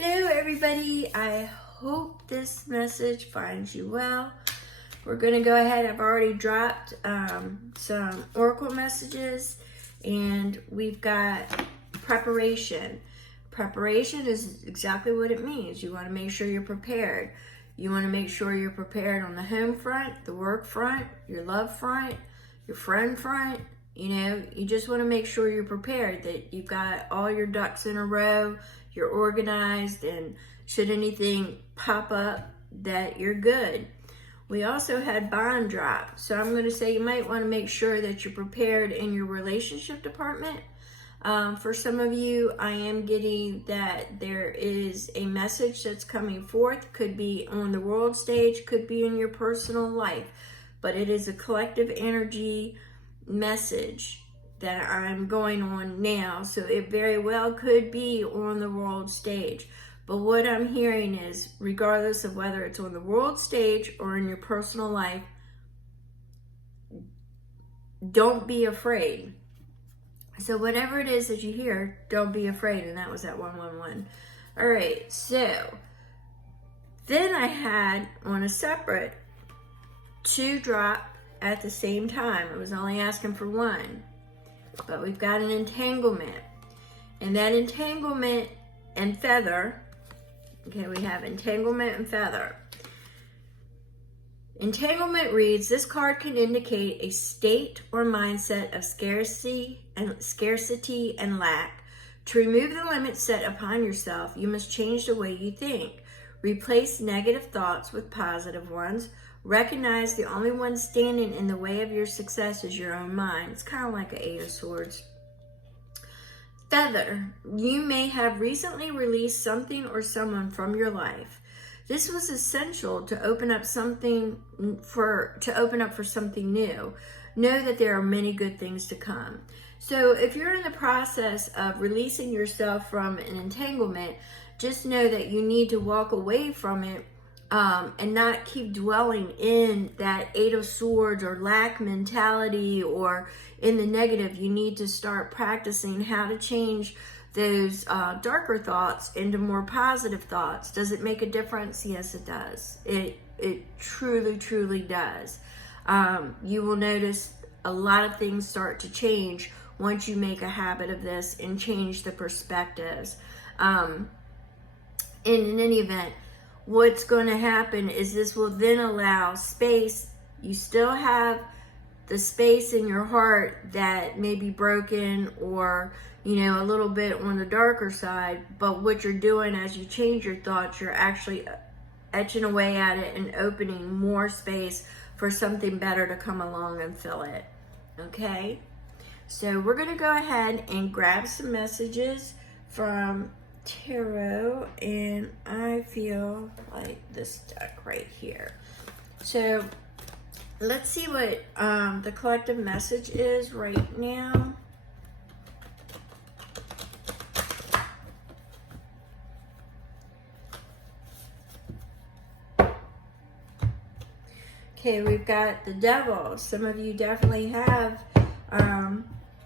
Hello everybody, I hope this message finds you well. We're going to go ahead, I've already dropped some oracle messages, and we've got preparation. Preparation is exactly what it means. You want to make sure you're prepared. You want to make sure you're prepared on the home front, the work front, your love front, your friend front. You know, you just want to make sure you're prepared, that you've got all your ducks in a row, you're organized, and should anything pop up, that you're good. We also had bond drop. So I'm going to say you might want to make sure that you're prepared in your relationship department. For some of you, I am getting that there is a message that's coming forth. Could be on the world stage, could be in your personal life, but it is a collective energy message that I'm going on now. So it very well could be on the world stage. But what I'm hearing is, regardless of whether it's on the world stage or in your personal life, don't be afraid. So whatever it is that you hear, don't be afraid. And that was at 111. All right, so then I had on a separate 2 drop at the same time. I was only asking for 1. But we've got an entanglement. And that entanglement and feather. Okay, we have entanglement and feather. Entanglement reads, this card can indicate a state or mindset of scarcity and lack. To remove the limits set upon yourself, you must change the way you think. Replace negative thoughts with positive ones. Recognize the only one standing in the way of your success is your own mind. It's kind of like an 8 of Swords. Feather. You may have recently released something or someone from your life. This was essential to open up for something new. Know that there are many good things to come. So if you're in the process of releasing yourself from an entanglement, just know that you need to walk away from it and not keep dwelling in that 8 of Swords or lack mentality or in the negative. You need to start practicing how to change those darker thoughts into more positive thoughts. Does it make a difference? Yes, it does. It truly, truly does. You will notice a lot of things start to change once you make a habit of this and change the perspectives. In any event, what's going to happen is this will then allow space. You still have the space in your heart that may be broken or, you know, a little bit on the darker side, but what you're doing as you change your thoughts, you're actually etching away at it and opening more space for something better to come along and fill it. Okay? So we're going to go ahead and grab some messages from Tarot, and I feel like this deck right here. So let's see what the collective message is right now. Okay, we've got the Devil. Some of you definitely have,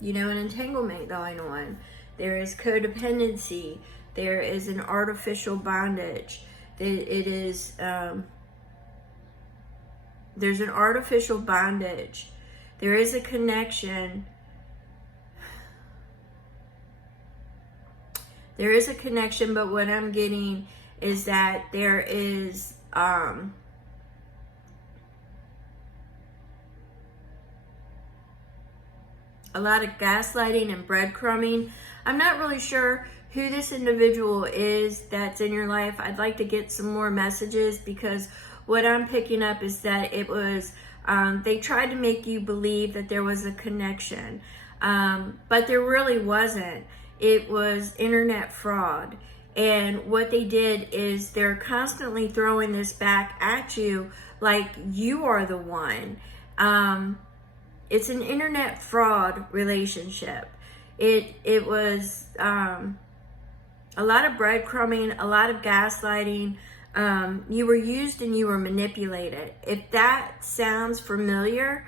you know, an entanglement going on. There is codependency. There is an artificial bondage. There's an artificial bondage. There is a connection. There is a connection, but what I'm getting is that there is a lot of gaslighting and breadcrumbing. I'm not really sure who this individual is that's in your life. I'd like to get some more messages, because what I'm picking up is that it was, they tried to make you believe that there was a connection, but there really wasn't. It was internet fraud. And what they did is they're constantly throwing this back at you like you are the one. It's an internet fraud relationship. It was a lot of breadcrumbing, a lot of gaslighting. You were used and you were manipulated. If that sounds familiar,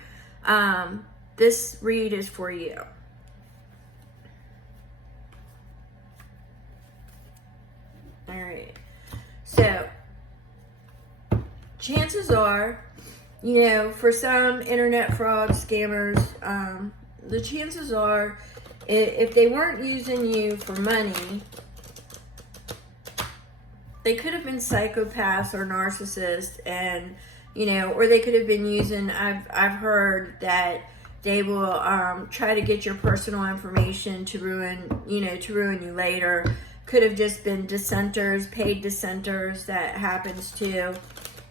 this read is for you. All right. So, chances are, you know, for some internet fraud scammers, the chances are, if they weren't using you for money, they could have been psychopaths or narcissists, and, you know, or they could have been using, I've heard that they will try to get your personal information to ruin, you know, to ruin you later. Could have just been dissenters, paid dissenters, that happens too.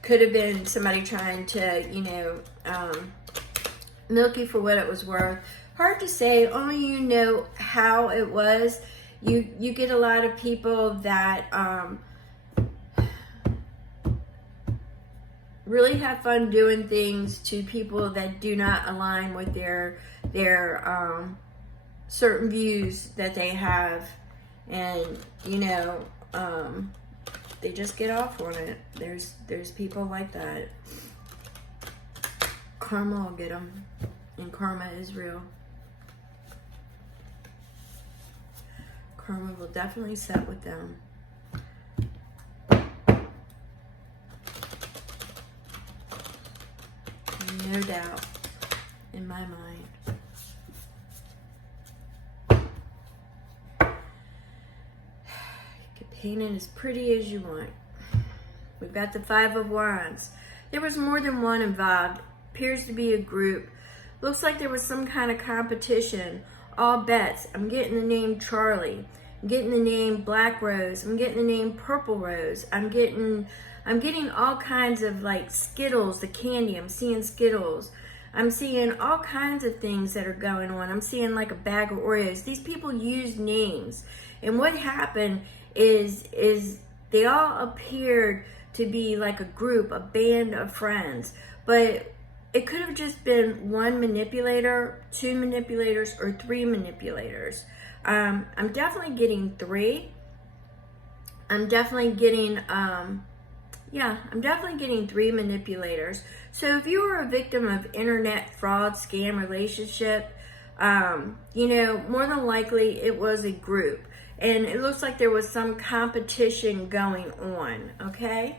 Could have been somebody trying to, you know, milk you for what it was worth. Hard to say, only you know how it was. You get a lot of people that really have fun doing things to people that do not align with their certain views that they have, and, you know, they just get off on it. There's people like that. Karma will get them, and karma is real. Karma will definitely set with them. No doubt, in my mind. You can paint it as pretty as you want. We've got the Five of Wands. There was more than one involved. Appears to be a group. Looks like there was some kind of competition. All bets. I'm getting the name Charlie. I'm getting the name Black Rose. I'm getting the name Purple Rose. I'm getting all kinds of, like, Skittles, the candy. I'm seeing Skittles. I'm seeing all kinds of things that are going on. I'm seeing like a bag of Oreos. These people use names. And what happened is they all appeared to be like a group, a band of friends. But it could have just been one manipulator, two manipulators, or three manipulators. I'm definitely getting three. I'm definitely getting, I'm definitely getting three manipulators. So if you were a victim of internet fraud, scam, relationship, you know, more than likely it was a group. And it looks like there was some competition going on, okay?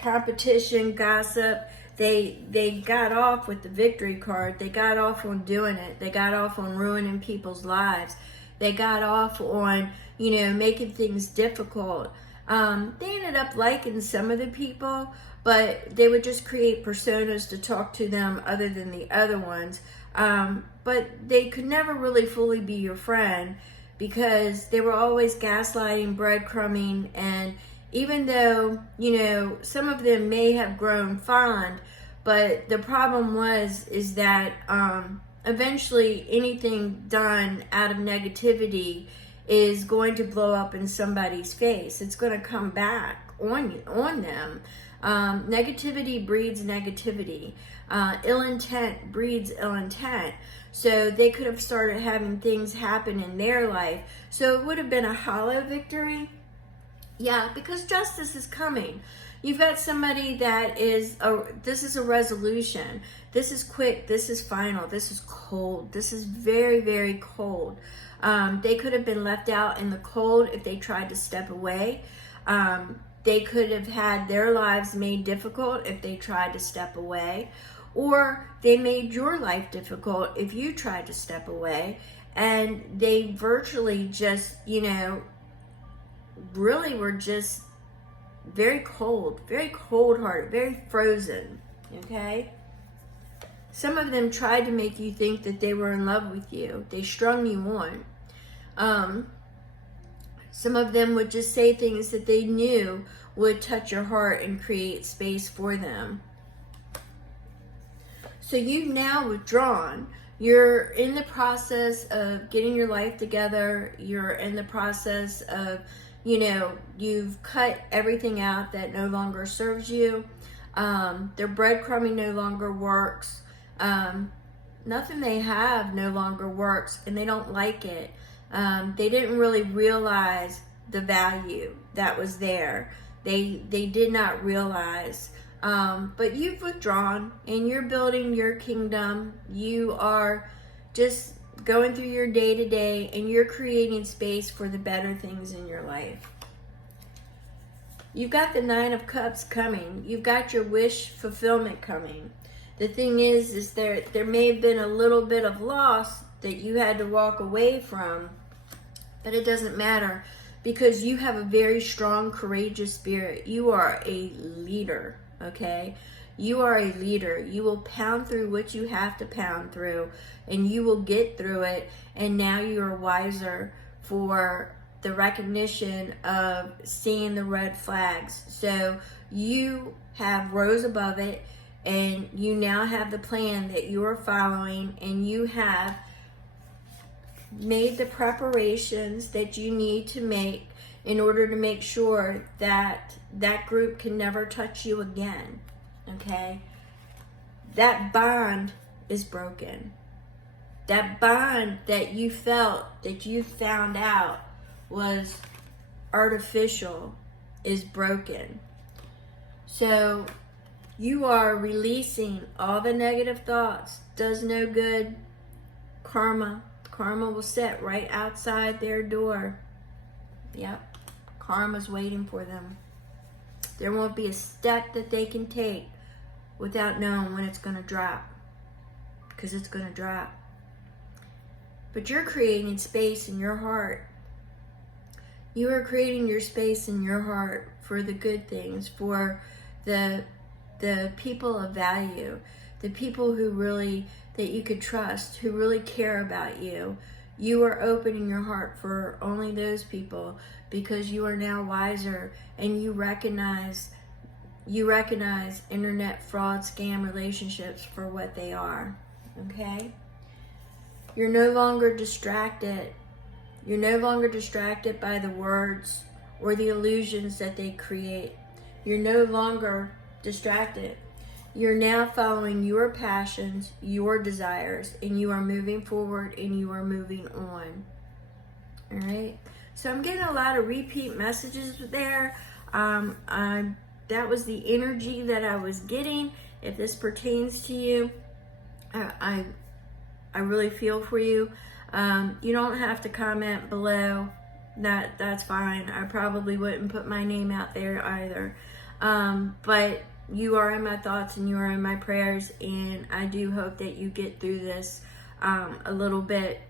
Competition, gossip. They got off with the victory card. They got off on doing it. They got off on ruining people's lives. They got off on, you know, making things difficult. They ended up liking some of the people, but they would just create personas to talk to them other than the other ones. But they could never really fully be your friend because they were always gaslighting, breadcrumbing, and even though, you know, some of them may have grown fond, but the problem is that eventually anything done out of negativity is going to blow up in somebody's face. It's going to come back on them. Negativity breeds negativity. Ill intent breeds ill intent. So they could have started having things happen in their life. So it would have been a hollow victory. Yeah, because justice is coming. You've got somebody that this is a resolution. This is quick. This is final. This is cold. This is very, very cold. They could have been left out in the cold if they tried to step away. They could have had their lives made difficult if they tried to step away. Or they made your life difficult if you tried to step away. And they virtually just, you know, really were just very cold-hearted, very frozen, okay? Some of them tried to make you think that they were in love with you. They strung you on. Some of them would just say things that they knew would touch your heart and create space for them. So you've now withdrawn. You're in the process of getting your life together. You're in the process of, you know, you've cut everything out that no longer serves you. Their breadcrumbing no longer works. Nothing they have no longer works, and they don't like it. They didn't really realize the value that was there. They did not realize. But you've withdrawn, and you're building your kingdom. You are just going through your day-to-day, and you're creating space for the better things in your life. You've got the Nine of Cups coming. You've got your wish fulfillment coming. The thing is there may have been a little bit of loss that you had to walk away from, but it doesn't matter because you have a very strong, courageous spirit. You are a leader, okay? You are a leader. You will pound through what you have to pound through, and you will get through it, and now you are wiser for the recognition of seeing the red flags. So you have rose above it, and you now have the plan that you are following, and you have made the preparations that you need to make in order to make sure that that group can never touch you again. Okay? That bond is broken. That bond that you felt, that you found out was artificial, is broken. So you are releasing all the negative thoughts. Does no good. Karma will sit right outside their door. Yep. Karma's waiting for them. There won't be a step that they can take without knowing when it's going to drop. Because it's going to drop. But you're creating space in your heart. You are creating your space in your heart for the good things, for the people of value, the people who really, that you could trust, who really care about you. You are opening your heart for only those people because you are now wiser, and you recognize internet fraud, scam relationships for what they are. Okay? You're no longer distracted. You're no longer distracted by the words or the illusions that they create. You're no longer distracted. You're now following your passions, your desires, and you are moving forward, and you are moving on. All right? So I'm getting a lot of repeat messages there. That was the energy that I was getting. If this pertains to you, I really feel for you. You don't have to comment below. That's fine. I probably wouldn't put my name out there either. But you are in my thoughts, and you are in my prayers, and I do hope that you get through this a little bit.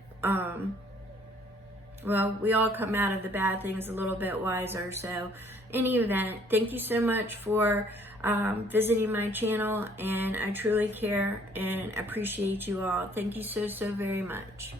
Well, we all come out of the bad things a little bit wiser. So in any event, thank you so much for visiting my channel, and I truly care and appreciate you all. Thank you so very much.